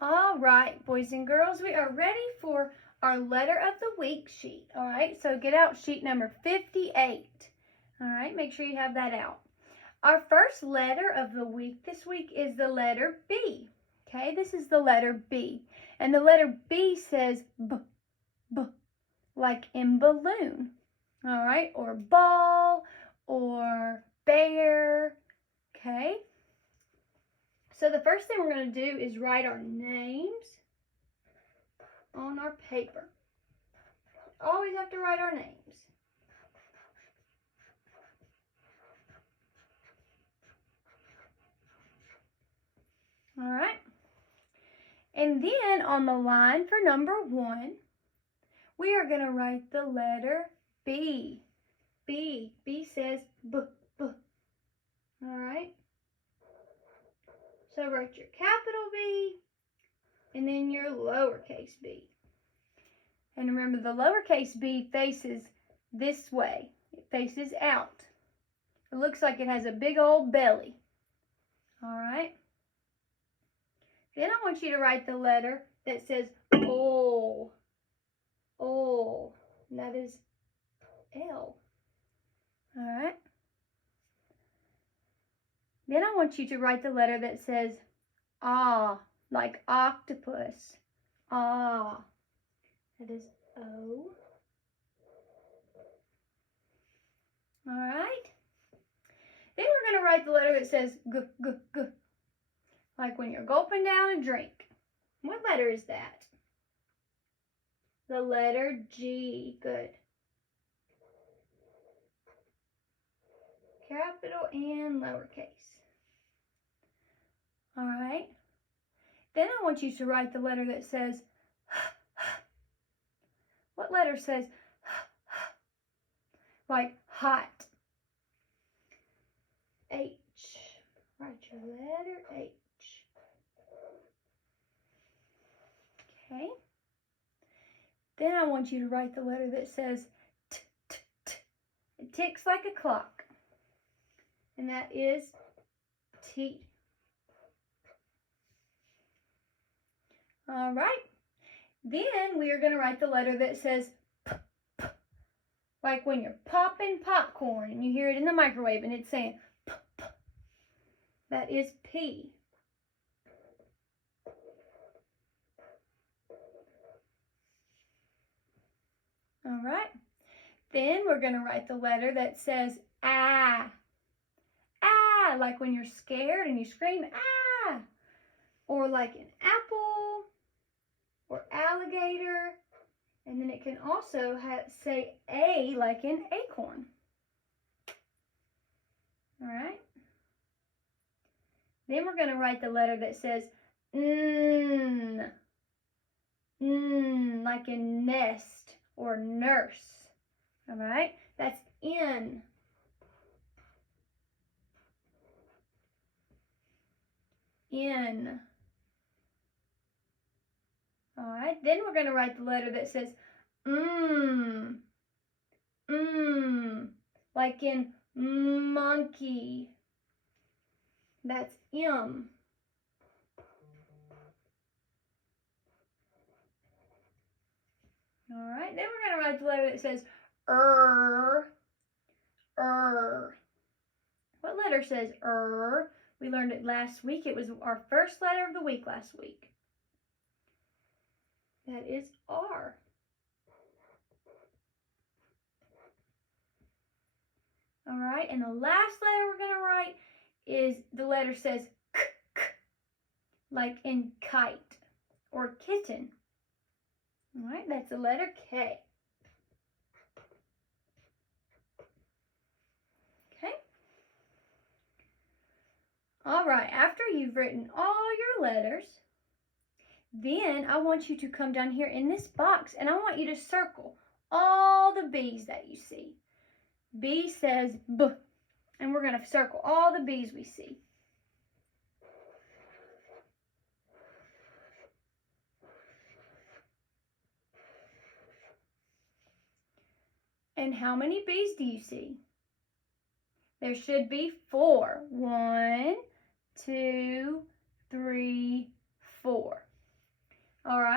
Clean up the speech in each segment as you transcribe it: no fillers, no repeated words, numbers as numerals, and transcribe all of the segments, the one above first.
All right, boys and girls, we are ready for our letter of the week sheet. All right, so get out sheet number 58. All right, make sure you have that out. Our first letter of the week this week is the letter B. Okay, this is the letter B. And the letter B says B, B, like in balloon. All right, or ball, or bear. Okay. So the first thing we're going to do is write our names on our paper. Always have to write our names. All right. And then on the line for number 1, we are going to write the letter B. B. B says B, B. All right. So write your capital B and then your lowercase b. And remember, the lowercase b faces this way. It faces out. It looks like it has a big old belly. All right. Then I want you to write the letter that says O. O. And that is L. All right. Then I want you to write the letter that says Ah, like octopus. Ah. That is O. All right. Then we're going to write the letter that says G, G, G. Like when you're gulping down a drink. What letter is that? The letter G. Good. Capital and lowercase. All right. Then I want you to write the letter that says what letter says like hot? H. Write your letter H. Okay. Then I want you to write the letter that says T, T, T. It ticks like a clock. And that is T. All right. Then we are going to write the letter that says P, P. Like when you're popping popcorn and you hear it in the microwave and it's saying P, P. That is P. All right. Then we're going to write the letter that says Ah. Ah, like when you're scared and you scream Ah. Or like an apple or alligator. And then it can also say A, like in acorn. All right. Then we're going to write the letter that says N. N, like in nest or nurse. All right. That's N. N. All right. Then we're going to write the letter that says like in monkey. That's M. All right. Then we're going to write the letter that says Er. What letter says Er? We learned it last week. It was our first letter of the week last week. That is R. All right, and the last letter we're going to write is the letter says K, K, like in kite or kitten. All right, that's the letter K. Okay. All right, after you've written all your letters, then I want you to come down here in this box and I want you to circle all the B's that you see. B says B, and we're going to circle all the B's we see. And how many B's do you see? There should be 4. 1, 2, 3, 4.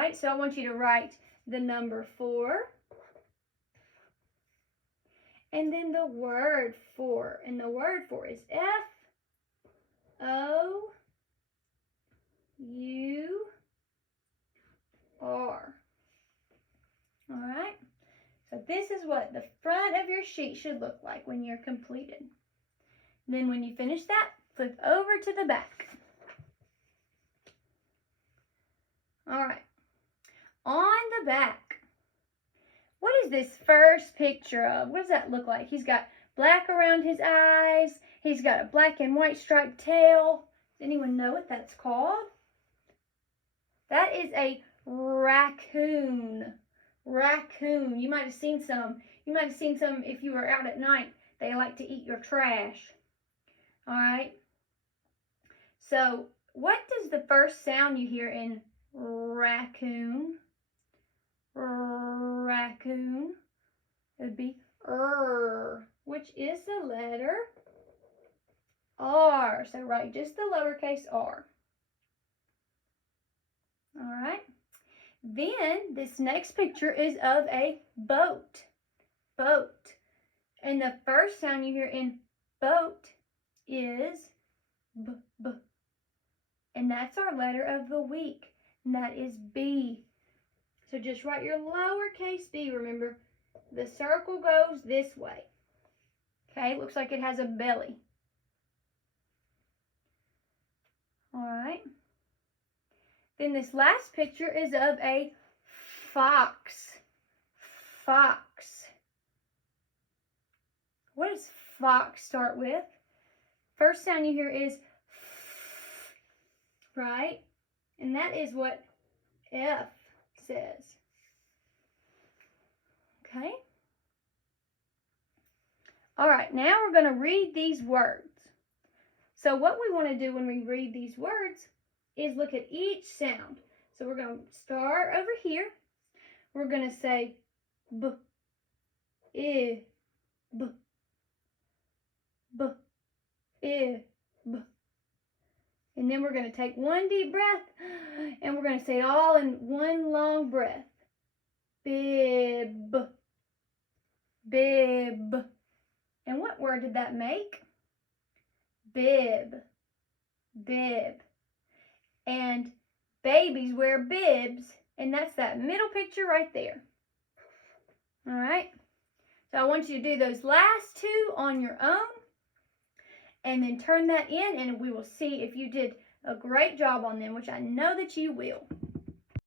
right, so I want you to write the number 4. And then the word for. And the word for is F-O-U-R. All right. So this is what the front of your sheet should look like when you're completed. Then when you finish that, flip over to the back. All right. On the back, what is this first picture of? What does that look like? He's got black around his eyes. He's got a black and white striped tail. Does anyone know what that's called? That is a raccoon. Raccoon. You might have seen some. You might have seen some if you were out at night. They like to eat your trash. All right. So what does the first sound you hear in raccoon? Raccoon. It would be R, which is the letter R. So write just the lowercase r. All right. Then this next picture is of a boat. Boat. And the first sound you hear in boat is B, B. And that's our letter of the week. And that is B. So just write your lowercase b. Remember, the circle goes this way. Okay, looks like it has a belly. All right. Then this last picture is of a fox. Fox. What does fox start with? First sound you hear is F, right? And that is what F says. Okay? All right, now we're going to read these words. So what we want to do when we read these words is look at each sound. So we're going to start over here. We're going to say B, I, B, B, I, B. And then we're going to take one deep breath and we're going to say it all in one long breath. Bib, bib. And what word did that make? Bib, bib. And babies wear bibs, and that's that middle picture right there. All right? So I want you to do those last two on your own, and then turn that in, and we will see if you did a great job on them, which I know that you will.